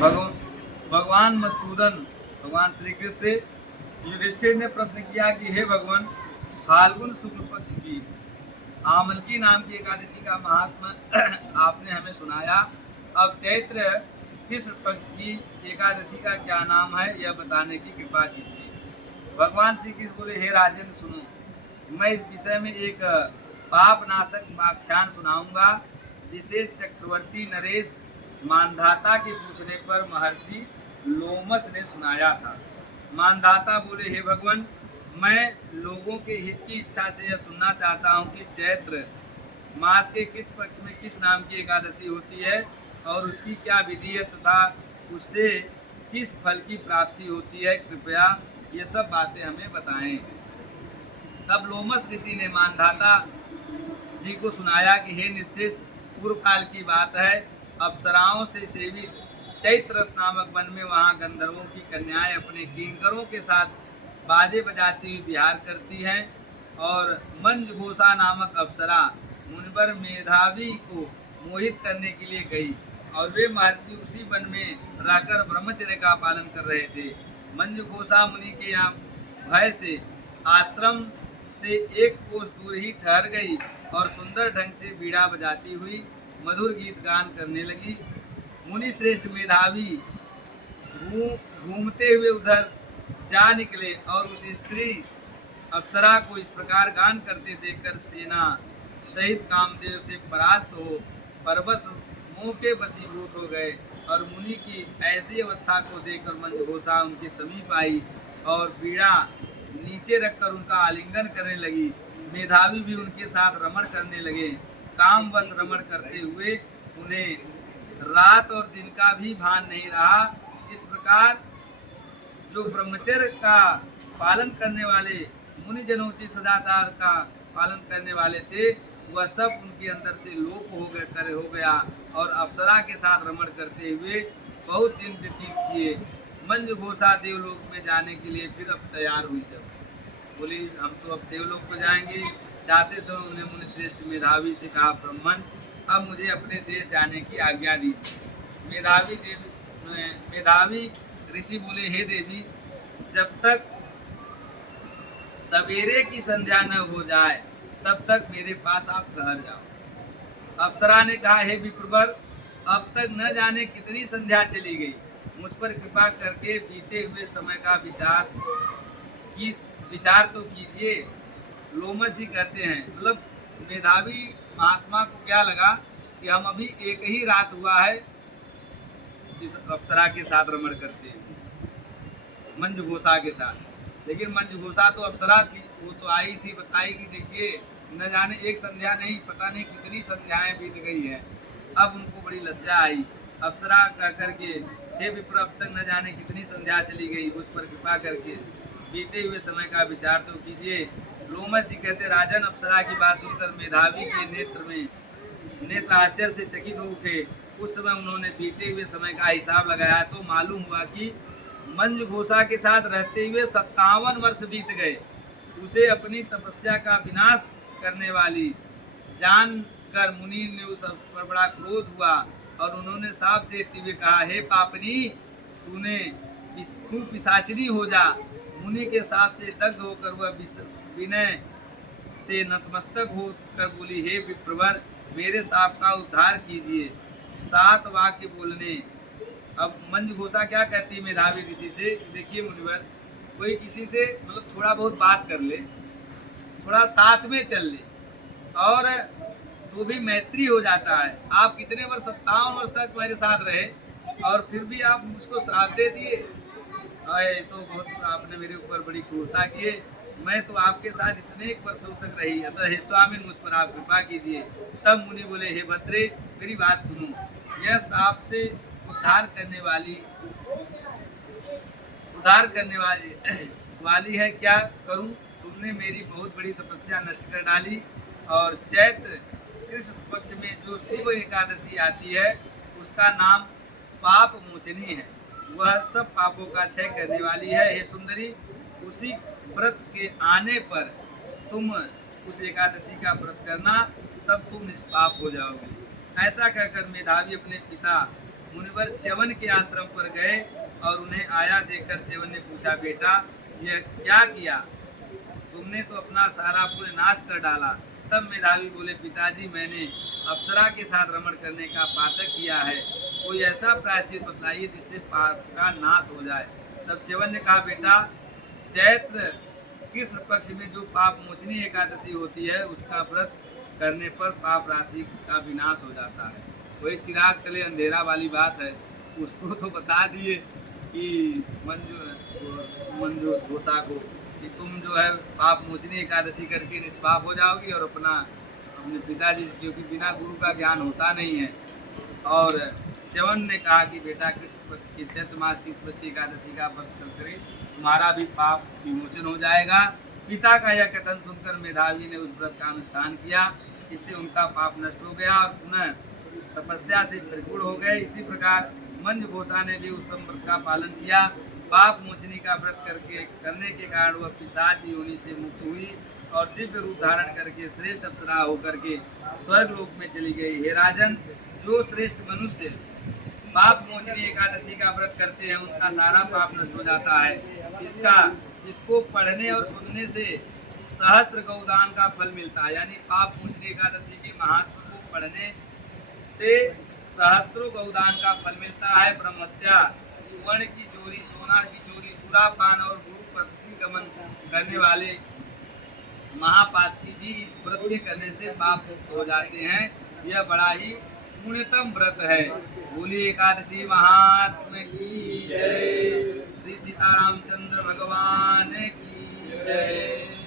भगवान भगवान मधुसूदन भगवान श्री कृष्ण से युधिष्ठिर ने प्रश्न किया कि हे भगवान, फाल्गुन शुक्ल पक्ष की आमलकी नाम की एकादशी का महात्मा आपने हमें सुनाया। अब चैत्र कृष्ण पक्ष की एकादशी का क्या नाम है, यह बताने की कृपा कीजिए। भगवान श्री कृष्ण बोले, हे राजेंद्र सुनो, मैं इस विषय में एक पाप नाशक आख्यान सुनाऊंगा, जिसे चक्रवर्ती नरेश मानधाता के पूछने पर महर्षि लोमस ने सुनाया था। मानधाता बोले, हे भगवान, मैं लोगों के हित की इच्छा से यह सुनना चाहता हूँ कि चैत्र मास के किस पक्ष में किस नाम की एकादशी होती है और उसकी क्या विधि है तथा उससे किस फल की प्राप्ति होती है। कृपया ये सब बातें हमें बताएं। तब लोमस ऋषि ने मानधाता जी को सुनाया कि हे निर्देश, पूर्व काल की बात है, अप्सराओं से सेवित चैत्र नामक वन में वहाँ गंधर्वों की कन्याएं अपने किंकरों के साथ बाजे बजाती हुई विहार करती हैं और मंजघोषा नामक अप्सरा मुनिवर मेधावी को मोहित करने के लिए गई और वे महर्षि उसी वन में रहकर ब्रह्मचर्य का पालन कर रहे थे। मंजघोषा मुनि के यहाँ भय से आश्रम से एक कोस दूर ही ठहर गई और सुंदर ढंग से बीड़ा बजाती हुई मधुर गीत गान करने लगी। मुनि श्रेष्ठ मेधावी घूमते हुए उधर जा निकले और उस स्त्री अप्सरा को इस प्रकार गान करते देखकर सेना सहित कामदेव से परास्त हो परवश मोह के वशीभूत हो गए और मुनि की ऐसी अवस्था को देखकर मंजघोषा उनके समीप आई और बीड़ा नीचे रखकर उनका आलिंगन करने लगी। मेधावी भी उनके साथ रमण करने लगे। कामवश रमण करते हुए उन्हें रात और दिन का भी भान नहीं रहा। इस प्रकार जो ब्रह्मचर्य का पालन करने वाले मुनिजनोचित सदाचार का पालन करने वाले थे, वह सब उनके अंदर से लोप हो गया और अप्सरा के साथ रमण करते हुए बहुत दिन व्यतीत किए। मंजघोषा देवलोक में जाने के लिए फिर अब तैयार हुई। जब बोली, हम तो अब देवलोक को जाएंगे। जाते समय उन्हें मुनि श्रेष्ठ मेधावी से कहा, ब्राह्मण, अब मुझे अपने देश जाने की आज्ञा दीजिए। मेधावी ऋषि बोले, हे देवी, जब तक सवेरे की संध्या न हो जाए तब तक मेरे पास आप ठहर जाओ। अप्सरा ने कहा, हे विप्रवर, अब तक न जाने कितनी संध्या चली गई, मुझ पर कृपा करके बीते हुए समय का विचार तो कीजिए। लोमस जी कहते हैं, मतलब मेधावी महात्मा को क्या लगा कि हम अभी एक ही रात हुआ है इस अप्सरा के साथ रमण करते हैं, मंजघोषा के साथ। लेकिन मंजघोषा तो अप्सरा थी, वो तो आई थी, बताई कि देखिए न जाने एक संध्या नहीं, पता नहीं कितनी संध्याएं बीत गई है। अब उनको बड़ी लज्जा आई। अप्सरा कह करके, हे विप्र, अब तक न जाने कितनी संध्या चली गई, उस पर कृपा करके बीते हुए समय का विचार तो कीजिए। लोमस जी कहते, राजन, अप्सरा की बात सुनकर मेधावी के नेत्र आश्चर्य से चकित हो उठे। उस समय उन्होंने बीते हुए समय का हिसाब लगाया तो मालूम हुआ कि मंजघोषा के साथ रहते हुए 57 वर्ष बीत गए। उसे अपनी तपस्या का विनाश करने वाली जान कर मुनि ने उस पर बड़ा क्रोध हुआ और उन्होंने साफ देते हुए कहा, हे पापनी, तू पिशाचिनी हो जा। मुनि के साप से दग्ध होकर वह विनय से नतमस्तक होकर बोली, हे विप्रवर, मेरे साप का उद्धार कीजिए। 7 वाक्य बोलने। अब मंजघोषा क्या कहती है मेधावी ऋषि से, देखिए मुनिवर, कोई किसी से मतलब थोड़ा बहुत बात कर ले, थोड़ा साथ में चल ले और तो भी मैत्री हो जाता है। आप कितने वर्ष, 57 वर्ष तक मेरे साथ रहे और फिर भी आप मुझको श्राप दे दिए। तो बहुत आपने मेरे ऊपर बड़ी क्रूरता की। मैं तो आपके साथ इतने वर्षों तक रही, अतः हे स्वामी, मुझ पर आप कृपा कीजिए। तब मुनि बोले, हे भद्रे, मेरी बात सुनो। यह साप से उद्धार करने वाली है, क्या करूं? तुमने मेरी बहुत बड़ी तपस्या नष्ट कर डाली और चैत्र कृष्ण पक्ष में जो शुभ एकादशी आती है उसका नाम पाप मोचनी है। वह सब पापों का क्षय करने वाली है। हे सुंदरी, उसी व्रत के आने पर तुम उस एकादशी का व्रत करना, तब तुम निष्पाप हो जाओगे। ऐसा कहकर मेधावी अपने पिता मुनिवर च्यवन के आश्रम पर गए और उन्हें आया देखकर च्यवन ने पूछा, बेटा यह क्या किया, तुमने तो अपना सारा पुण्य नाश कर डाला। तब मेधावी बोले, पिताजी मैंने अप्सरा के साथ रमण करने का पातक किया है, कोई ऐसा प्रायश्चित बतलाइए जिससे पाप का नाश हो जाए। तब च्यवन ने कहा, बेटा चैत्र कृष्ण पक्ष में जो पाप मोचनी एकादशी होती है उसका व्रत करने पर पाप राशि का विनाश हो जाता है। वही चिराग तले अंधेरा वाली बात है, उसको तो बता दिए कि मंजू घोषा को कि तुम जो है पाप मोचनी एकादशी करके निष्पाप हो जाओगी और अपने पिताजी, क्योंकि बिना गुरु का ज्ञान होता नहीं है। और च्यवन ने कहा कि बेटा कृष्ण पक्ष की चैत्र मास की पक्ष की एकादशी का व्रत करे, तुम्हारा भी पाप विमोचन हो जाएगा। पिता का यह कथन सुनकर मेधावी ने उस व्रत का अनुष्ठान किया, इससे उनका पाप नष्ट हो गया और पुनः तपस्या से परिपूर्ण हो गए। इसी प्रकार मंज घोषा ने भी उत्तम व्रत का पालन किया। पाप मोचनी का व्रत करने के कारण वह पिशाच योनि से मुक्त हुई और दिव्य रूप धारण करके श्रेष्ठ अप्सरा होकर के स्वर्ग लोक में चली गई। हे राजन, जो श्रेष्ठ मनुष्य पाप मोचनी एकादशी का व्रत करते हैं उनका सारा पाप नष्ट हो जाता है। इसको पढ़ने और सुनने से सहस्त्र गौदान का फल मिलता है। यानी पाप मोचनी एकादशी के महत्व को पढ़ने से सहस्त्रों गौदान का फल मिलता है। ब्रह्महत्या, सुवर्ण की चोरी, सोना की चोरी, सुरापान और गुरु प्रतिगमन करने वाले महापातकी भी इस व्रत के करने से पाप मुक्त हो जाते हैं। यह बड़ा ही पुण्यतम व्रत है। बोलिए एकादशी महात्मा की जय। श्री सीतारामचंद्र भगवान की जय।